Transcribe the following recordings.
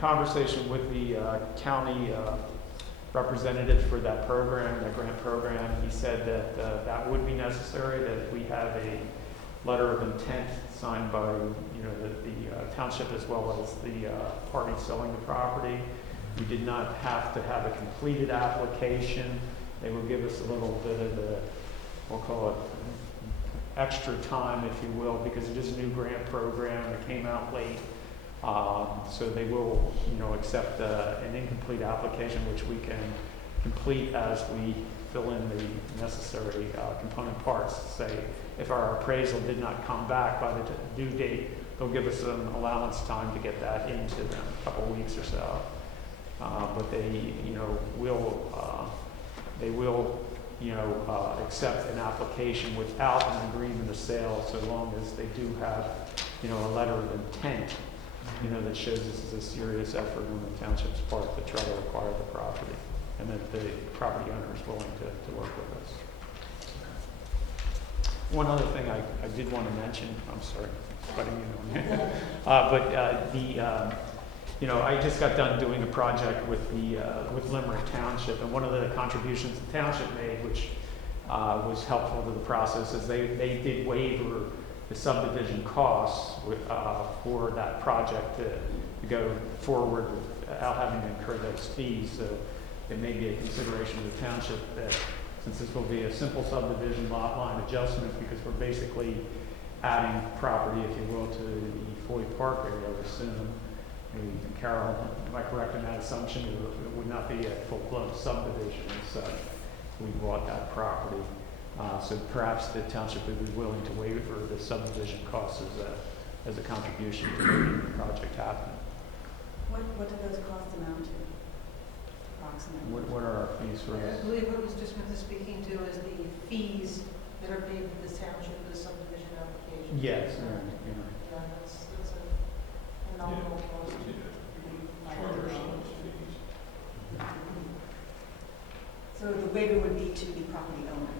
conversation with the county representative for that program, that grant program, he said that that would be necessary, that we have a letter of intent signed by, you know, the township as well as the party selling the property. We did not have to have a completed application. They will give us a little bit of the, we'll call it extra time, if you will, because it is a new grant program. It came out late. So they will, you know, accept an incomplete application, which we can complete as we fill in the necessary component parts. Say, if our appraisal did not come back by the due date, they'll give us some allowance time to get that into them, a couple of weeks or so. But they, you know, they will, you know, accept an application without an agreement of sale, so long as they do have, you know, a letter of intent, you know, that shows this is a serious effort on the township's part to try to acquire the property, and that the property owner is willing to work with us. One other thing I did want to mention, I'm sorry, cutting you on here, but you know, I just got done doing a project with with Limerick Township, and one of the contributions the township made, which was helpful to the process, is they did waiver the subdivision costs for that project to go forward without having to incur those fees. So it may be a consideration of the township that, since this will be a simple subdivision lot line adjustment, because we're basically adding property, if you will, to the Foy Park area, I would assume. Maybe Carol, am I correct in that assumption? It would not be a full-blown subdivision as such. We bought that property. So perhaps the township would be willing to waiver the subdivision costs as a contribution to making the project happen. What do those costs amount to, approximately? What are our fees for I this? believe what Mr. Smith is speaking to is the fees that are paid to the township for the subdivision application. Yes. Yeah, that's a nominal cost. Charter some fees. So the waiver would be to the property owner.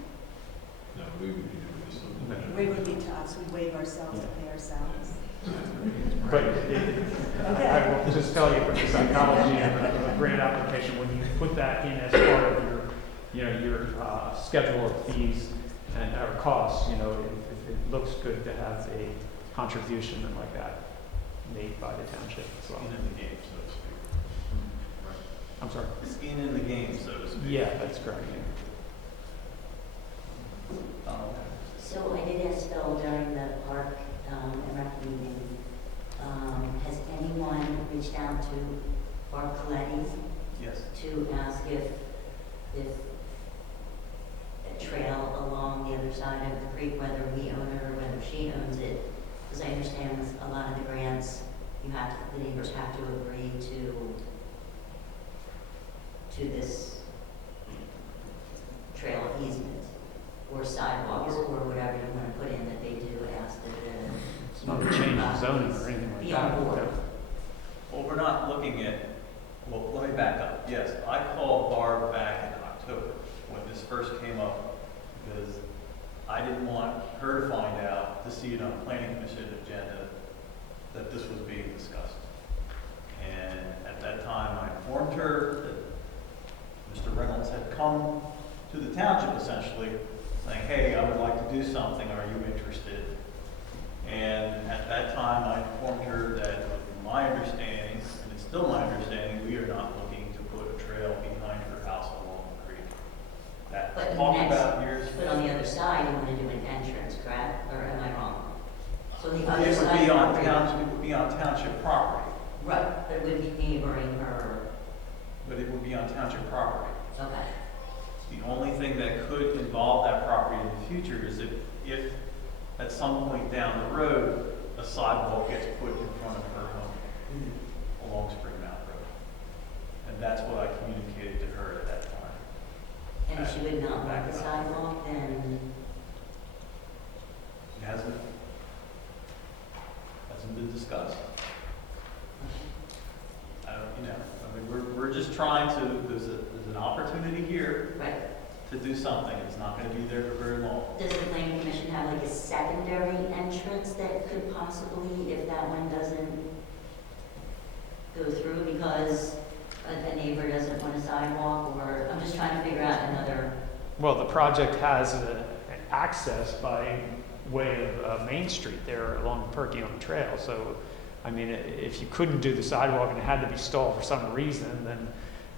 No, we would be doing something. The waiver would be to us, we waive ourselves to pay ourselves. But I will just tell you from the psychology of a grant application, when you put that in as part of your, you know, your schedule of fees and or costs, you know, it looks good to have a contribution like that made by the township as well. Skin in the game, so to speak. Right. I'm sorry. Skin in the game, so to speak. Yeah, that's correct. So I did ask Phil during the park and rec meeting, has anyone reached out to Barb Coletti Yes. to ask if a trail along the other side of the creek, whether we own it or whether she owns it? Because I understand with a lot of the grants, the neighbors have to agree to this trail easement or sidewalks or whatever you want to put in, that they do ask that It's not a change in zoning or anything like be that. on board. Well, we're not looking at, well, let me back up. Yes, I called Barb back in October when this first came up because I didn't want her to find out, to see it on the planning commission agenda, that this was being discussed. And at that time, I informed her that Mr. Reynolds had come to the township essentially, saying, hey, I would like to do something, are you interested? And at that time, I informed her that my understanding, and it's still my understanding, we are not looking to put a trail behind her house along the creek. That But talked next, about years but ago. on the other side, you want to do an entrance, correct? Or am I wrong? So the It other would side be on property- township, it would be on township property, Right, but it would be neighboring her. but it would be on township property. Okay. The only thing that could involve that property in the future is if at some point down the road, a sidewalk gets put in front of her home along Spring Mountain Road. And that's what I communicated to her at that time. And if she would not want the sidewalk, then, It hasn't been discussed. I don't, you know, I mean, we're just trying to, there's an opportunity here right. to do something. It's not gonna be there for very long. Does the planning commission have like a secondary entrance that could possibly, if that one doesn't? go through because a neighbor doesn't want a sidewalk, or I'm just trying to figure out another, Well, the project has access by way of Main Street there along Perkiomen Trail. So, I mean, if you couldn't do the sidewalk and it had to be stalled for some reason, then,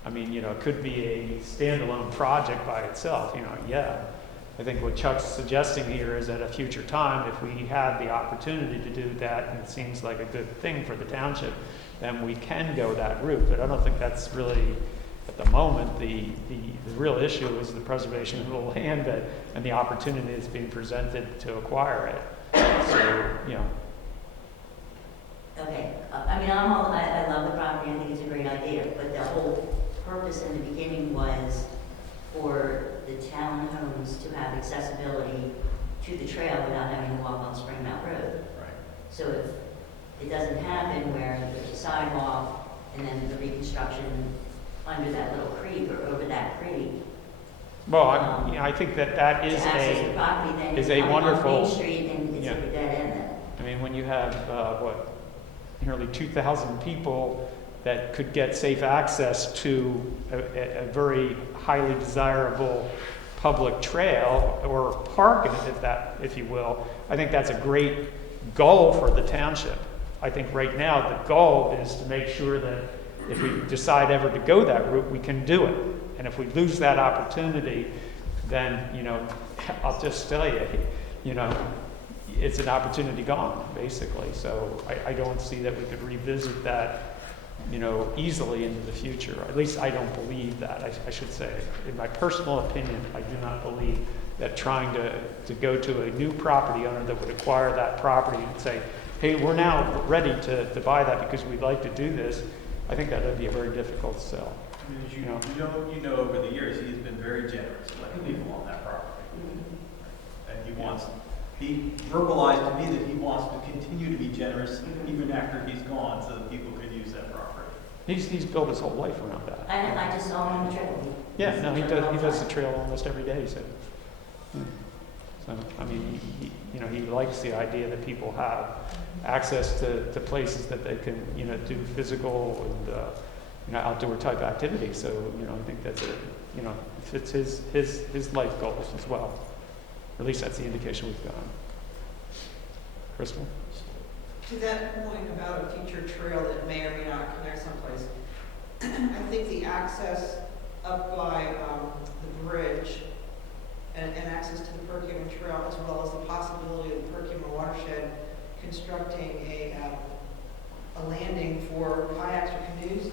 I mean, you know, it could be a standalone project by itself, you know, yeah. I think what Chuck's suggesting here is at a future time, if we have the opportunity to do that, and it seems like a good thing for the township, then we can go that route. But I don't think that's really, at the moment, the real issue is the preservation of the land and the opportunity that's being presented to acquire it. So, you know, okay, I mean, I love the property, I think it's a great idea, but the whole purpose in the beginning was for the townhomes to have accessibility to the trail without having to walk on Spring Mount Road. Right. So if it doesn't happen where there's a sidewalk and then the reconstruction under that little creek or over that creek, well, you know, I think that is to access the property, then is you're a coming on wonderful- Main Street and it's yeah. like a dead end then. I mean, when you have, nearly 2,000 people that could get safe access to a very highly desirable public trail or park, if you will, I think that's a great goal for the township. I think right now the goal is to make sure that if we decide ever to go that route, we can do it. And if we lose that opportunity, then, you know, I'll just tell you, you know, it's an opportunity gone, basically. So I don't see that we could revisit that, you know, easily into the future. At least I don't believe that, I should say. In my personal opinion, I do not believe that trying to go to a new property owner that would acquire that property and say, hey, we're now ready to buy that because we'd like to do this, I think that would be a very difficult sell. I mean, as you know, over the years, he's been very generous, letting people on that property. And he verbalized to me that he wants to continue to be generous even after he's gone so that people can use that property. He's built his whole life around that. I just saw him on the trail. Yeah, no, he does the trail almost every day, he said. So, I mean, he likes the idea that people have access to places that they can, you know, do physical and, outdoor type activities. So, you know, I think that's fits his life goals as well. At least that's the indication we've gotten. Crystal? To that point about a future trail that may or may not connect someplace, I think the access up by the bridge and access to the Perkiomen Trail, as well as the possibility of the Perkiomen watershed constructing a landing for kayaks or canoes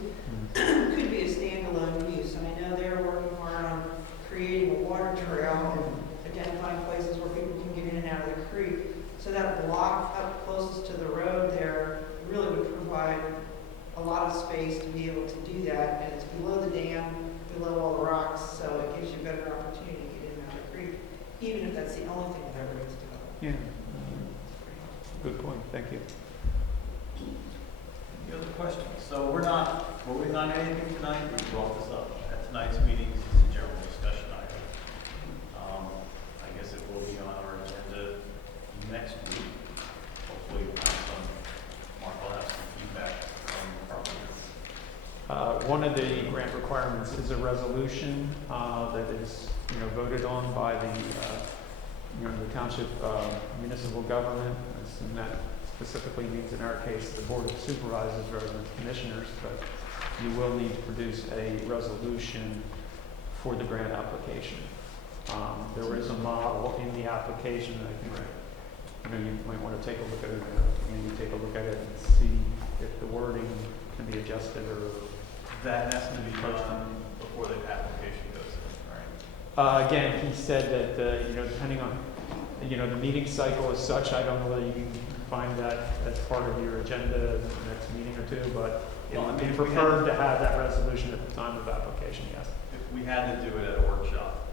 could be a standalone use. And I know they're working hard on creating a water trail, identifying places where people can get in and out of the creek. So that block up closest to the road there really would provide a lot of space to be able to do that. And it's below the dam, below all the rocks, so it gives you a better opportunity to get in and out of the creek, even if that's the only thing that ever gets developed. Yeah. Good point, thank you. Any other questions? So we're not voting on anything tonight, we brought this up at tonight's meeting, this is a general discussion item. I guess it will be on our agenda next week. Hopefully we'll have Mark will have some feedback from the property. One of the grant requirements is a resolution that is, voted on by the township municipal government, and that specifically means in our case the Board of Supervisors rather than commissioners, but you will need to produce a resolution for the grant application. There is a model in the application, I think you might want to take a look at it, maybe take a look at it and see if the wording can be adjusted or... That has to be done before the application goes in, right? Again, he said that, depending on, the meeting cycle as such, I don't know whether you can find that as part of your agenda in the next meeting or two, but it would be preferred to have that resolution at the time of application, yes. If we had to do it at a workshop.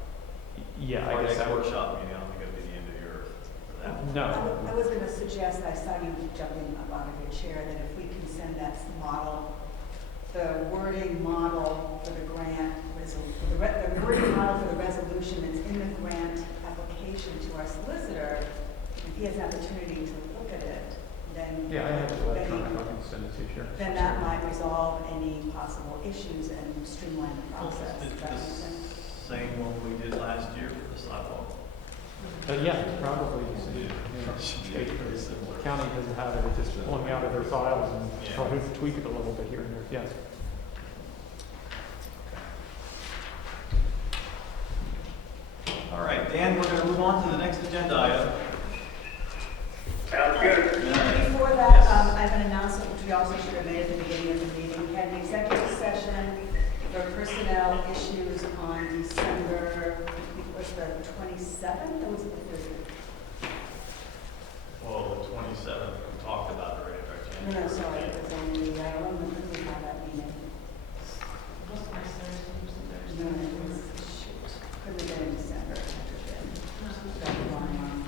Yeah, Our I guess next that would... workshop meeting, I don't think it'd be the end of the earth for that. No. I was going to suggest, I saw you jumping up out of your chair, that if we can send that model, the wording model for the grant, the wording model for the resolution that's in the grant application to our solicitor, if he has an opportunity to look at it, then Yeah, I have it then he electronic, can I can send it to you, sure. then that might resolve any possible issues and streamline the process. It's Does that make the sense? same one we did last year for the sidewalk. Yeah, it's probably, the county doesn't have it, it's just pulling out of their files and Yeah. probably tweak it a little bit here and there, yes. All right, Dan, we're gonna move on to the next agenda item. Sounds good. Before that, I have an announcement, which we also should have made at the beginning of the meeting. We had an executive session for personnel issues on December, I think it was the 27th, or was it the 30th? Well, the 27th, we talked about it already, right? No, no, sorry, it was only, I don't remember who had that meeting. What's my Thursday? No, it was, shoot, couldn't have been in December. It had to have been. Got the wrong month.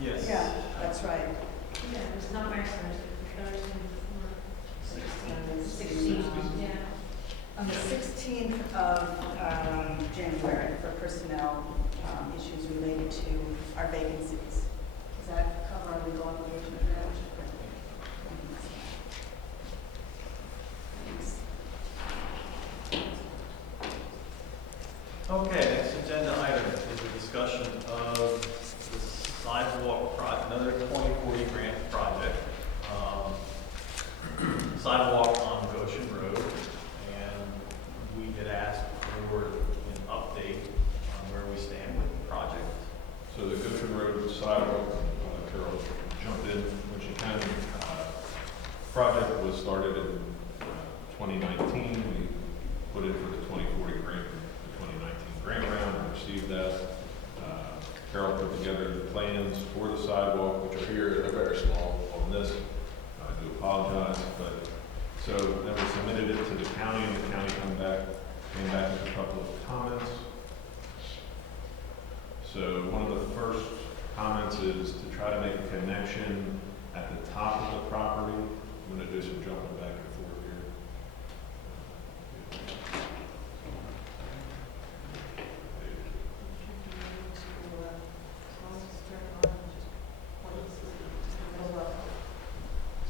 Yes. Yeah, that's right. Yeah, it was not my Thursday, Thursday before. 16th. Yeah. On the 16th of January for personnel issues related to our vacancies. Does that cover our legal obligation of that? Okay, next agenda item is a discussion of the sidewalk another 2040 grant project. Sidewalk on Goshen Road, and we had asked for an update on where we stand with the project. So the Goshen Road sidewalk, Carol jumped in when she can. Project was started in 2019. We put in for the 2040 grant, the 2019 grant round, and received that. Carol put together the plans for the sidewalk, which are here. They're very small on this. I do apologize, but so then we submitted it to the county, and the county came back with a couple of comments. So one of the first comments is to try to make a connection at the top of the property. I'm going to do some jumping back and forth here.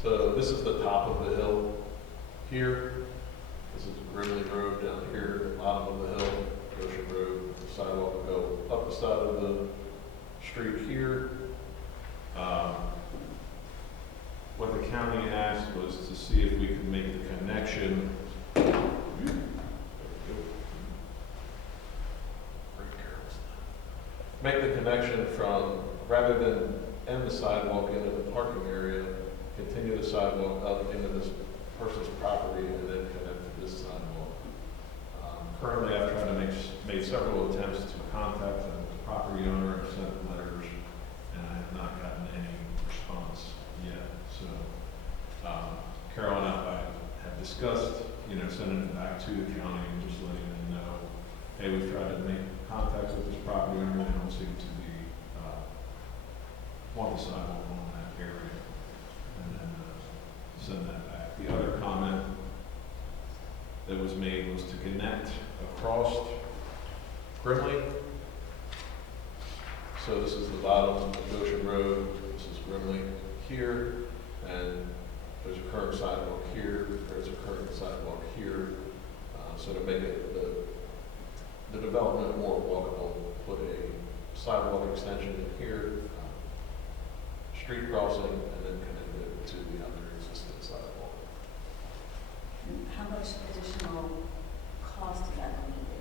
So this is the top of the hill here. This is Grimley Road down here, the bottom of the hill, Goshen Road. The sidewalk will go up the side of the street here. What the county asked was to see if we could make the connection. Make the connection from, rather than end the sidewalk into the parking area, continue the sidewalk up into this person's property and then connect to this sidewalk. Currently, I've tried to made several attempts to contact the property owner, I've sent letters, and I have not gotten any response yet. So, Carol and I have discussed, sending it back to the county and just letting them know, hey, we've tried to make contact with this property owner, they don't seem to be, want the sidewalk on that area, and then send that back. The other comment that was made was to connect across Grimley. So this is the bottom of Goshen Road, this is Grimley here, and there's a current sidewalk here, there's a current sidewalk here. So to make it the development more walkable, put a sidewalk extension in here, street crossing, and then connect it to the other existing sidewalk. And how much additional cost is that going to be?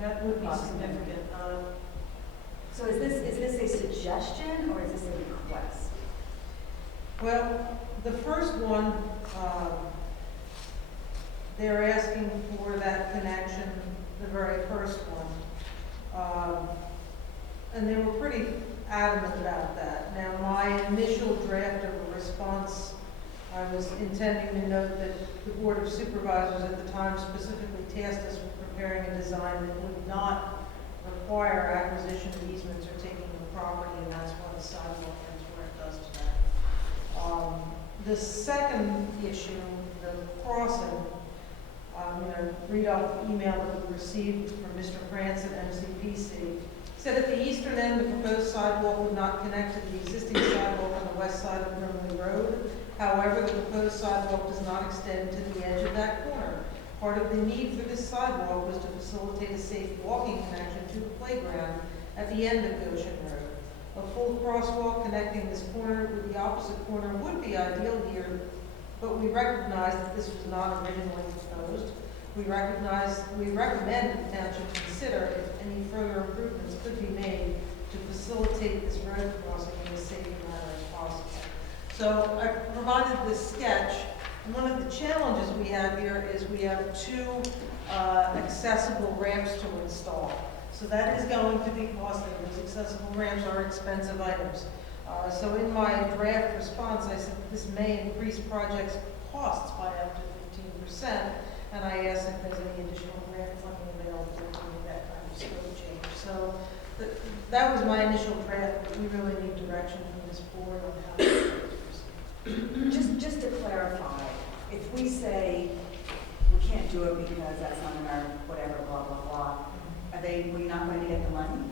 That would be significant. So is this a suggestion or is this a request? Well, the first one, they're asking for that connection, the very first one. And they were pretty adamant about that. Now, my initial draft of a response, I was intending to note that the Board of Supervisors at the time specifically tasked us with preparing a design that would not require acquisition of easements or taking of property, and that's why the sidewalk is where it does today. The second issue, the crossing, I'm going to read off the email that we received from Mr. France at MCPC. Said at the eastern end, the proposed sidewalk would not connect to the existing sidewalk on the west side of Brimley Road. However, the proposed sidewalk does not extend to the edge of that corner. Part of the need for this sidewalk was to facilitate a safe walking connection to the playground at the end of Goshen Road. A full crosswalk connecting this corner with the opposite corner would be ideal here, but we recognize that this was not originally proposed. We recommend the township consider if any further improvements could be made to facilitate this road crossing in as safe a manner as possible. So I provided this sketch. One of the challenges we have here is we have two accessible ramps to install. So that is going to be costly. Those accessible ramps are expensive items. So in my draft response, I said this may increase projects' costs by up to 15%. And I asked if there's any additional grant funding available to make that kind of scope change. So that was my initial draft, but we really need direction from this board on how to proceed. Just to clarify, if we say we can't do it because that's not in our whatever, blah, blah, blah, we're not going to get the money?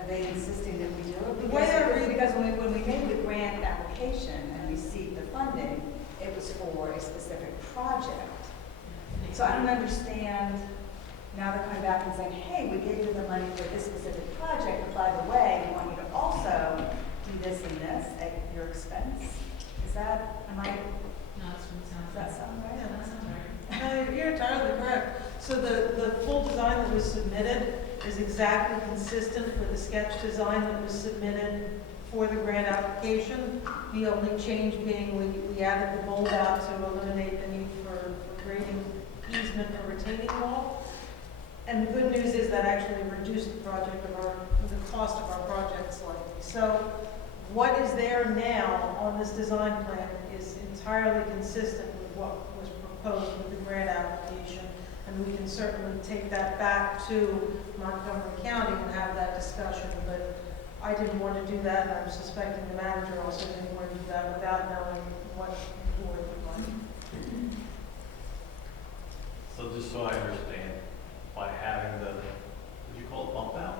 Are they insisting that we do it? Because when we made the grant application and received the funding, it was for a specific project. So I don't understand, now they're coming back and saying, hey, we gave you the money for this specific project, but by the way, we want you to also do this and this at your expense. Is that, No, does that sound right? Yeah, that sounds right. No, you're entirely correct. So the full design that was submitted is exactly consistent with the sketch design that was submitted for the grant application. The only change being we added the bulb out to eliminate the need for grading easement or retaining wall. And the good news is that actually reduced the cost of our project slightly. So what is there now on this design plan is entirely consistent with what was proposed with the grant application. And we can certainly take that back to Montgomery County and have that discussion. But I didn't want to do that, and I'm suspecting the manager also didn't want to do that without knowing what the board would like. So just so I understand, by having the, what do you call it, bump out?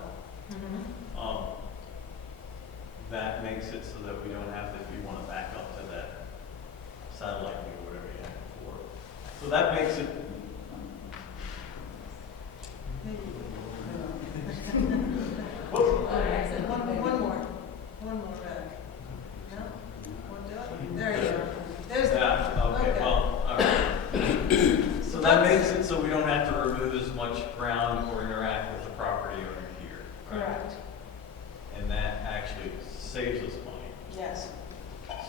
That makes it so that we don't have to, if you want to back up to that satellite view or whatever you had before. So that makes it, One more back. No? One down? There you go. There's the. yeah, okay, well, all right. So that makes it so we don't have to remove as much ground or interact with the property owner here. right? Correct, And that actually saves us money. yes.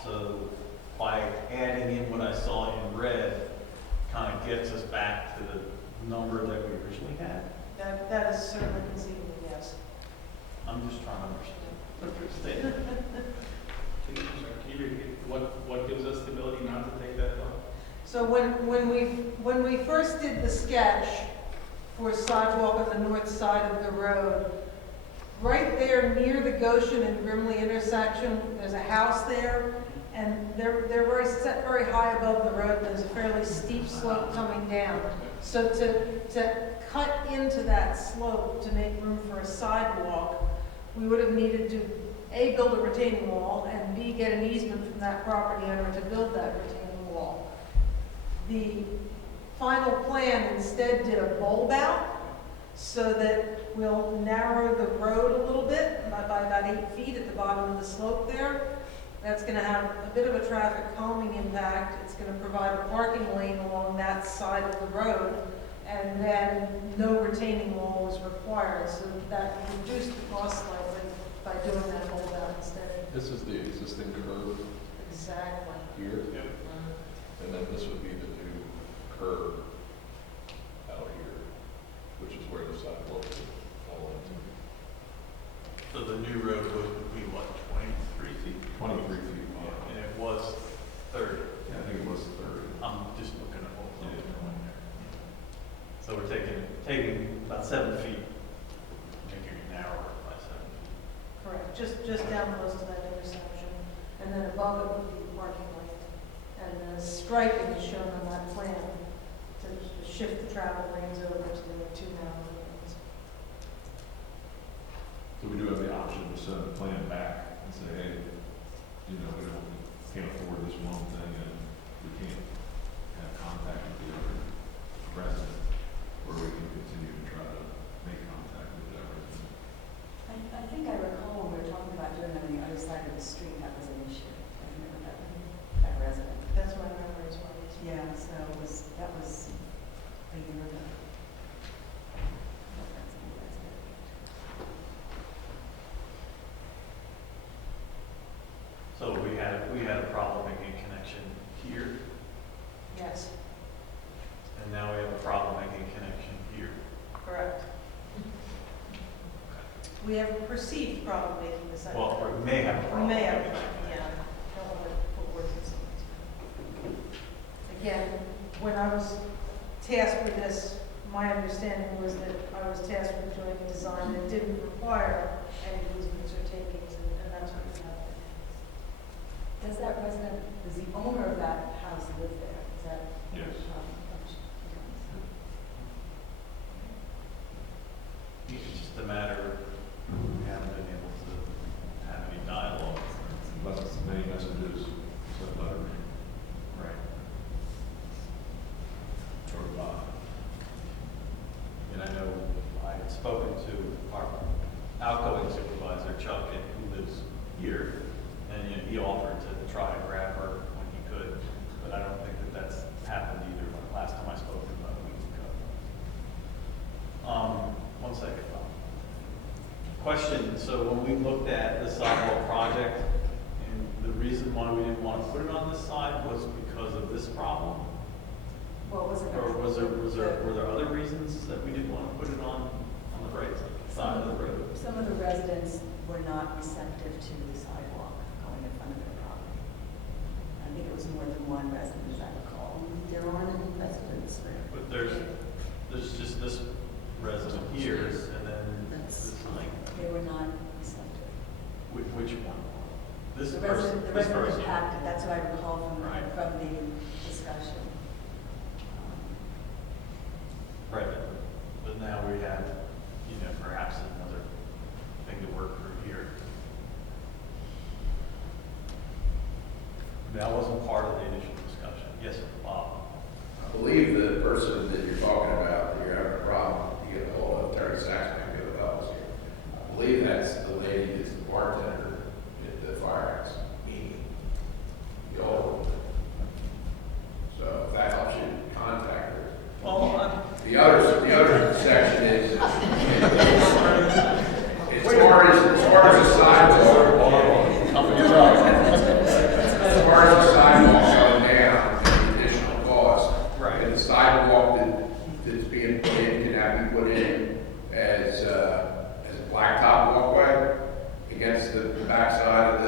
So by adding in what I saw in red, kind of gets us back to the number that we originally had. That is certainly conceivable, yes. I'm just trying to understand. Can you repeat what gives us the ability not to take that on? So when we first did the sketch for sidewalk on the north side of the road, right there near the Goshen and Grimley intersection, there's a house there, and they're very set very high above the road. There's a fairly steep slope coming down. So to cut into that slope to make room for a sidewalk, we would have needed to A, build a retaining wall, and B, get an easement from that property owner to build that retaining wall. The final plan instead did a bulb out so that we'll narrow the road a little bit by about 8 feet at the bottom of the slope there. That's going to have a bit of a traffic calming impact. It's going to provide a parking lane along that side of the road, and then no retaining wall was required, so that reduced the cost slightly by doing that bulb out instead. This is the existing curve Exactly. here, and then this would be the new curve out here, which is where the sidewalk would fall into. So the new road would be what, 23 feet? 23 feet wide. And it was 30. Yeah, I think it was 30. I'm just looking at what we're doing there. So we're taking about 7 feet, making it narrower by 7 feet. Correct, just down close to that intersection, and then above it would be the parking lane. And the striping is shown on that plan to shift the travel lanes over to the two narrow lanes. So we do have the option to send a plan back and say, hey, you know, we can't afford this one thing and we can't have contact with the other resident, or we can continue to try to make contact with that resident. I think I recall when we were talking about doing it on the other side of the street, that was an issue. I remember that resident. That's my memory as well. Yeah, so that was a year ago. So we had a problem making a connection here, Yes, and now we have a problem making a connection here. correct. We have a perceived problem making the sidewalk. Well, or we may have a We problem. may have, yeah, don't want to put words in someone's mouth. Again, when I was tasked with this, my understanding was that I was tasked with doing a design that didn't require any easements or takings, and that's what we have. Does that resident, does the owner of that house live there? Is that? Yes. It's just a matter of we haven't been able to have any dialogue. Left many messages, sent letters, Right. drove by. And I know I had spoken to our outgoing supervisor, Chuck, who lives here, and you know, he offered to try to grab her when he could, but I don't think that that's happened either. Last time I spoke to him about a week ago. One second, Bob. Question, so when we looked at the sidewalk project, and the reason why we didn't want to put it on this side was because of this problem? What was it? Or were there other reasons that we didn't want to put it on the right side of the road? Some of the residents were not receptive to the sidewalk going in front of their property. I think it was more than one resident, as I recall. There aren't any residents there. But there's just this resident here, and then this link. They were not receptive. Which one? This The person, resident, the this resident person. impacted, that's what I recall Right. from the discussion. Right, but now we have, you know, perhaps another thing to work through here. That wasn't part of the initial discussion. Yes, sir, Bob. I believe the person that you're talking about, that you're having a problem, you get a hold of, Terry Saxon, might be able to help us here. I believe that's the lady that's the bartender at the firehouse, Amy. The old one. So if that helps you contact her. Well, The other section is, as far as the sidewalk, as far as the sidewalk going down, and the additional cost, Right. and the sidewalk that's being put in, can that be put in as a blacktop walkway against the backside of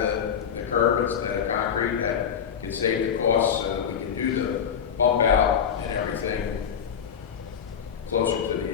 the curb instead of concrete, that can save the cost so that we can do the bump out and everything closer to the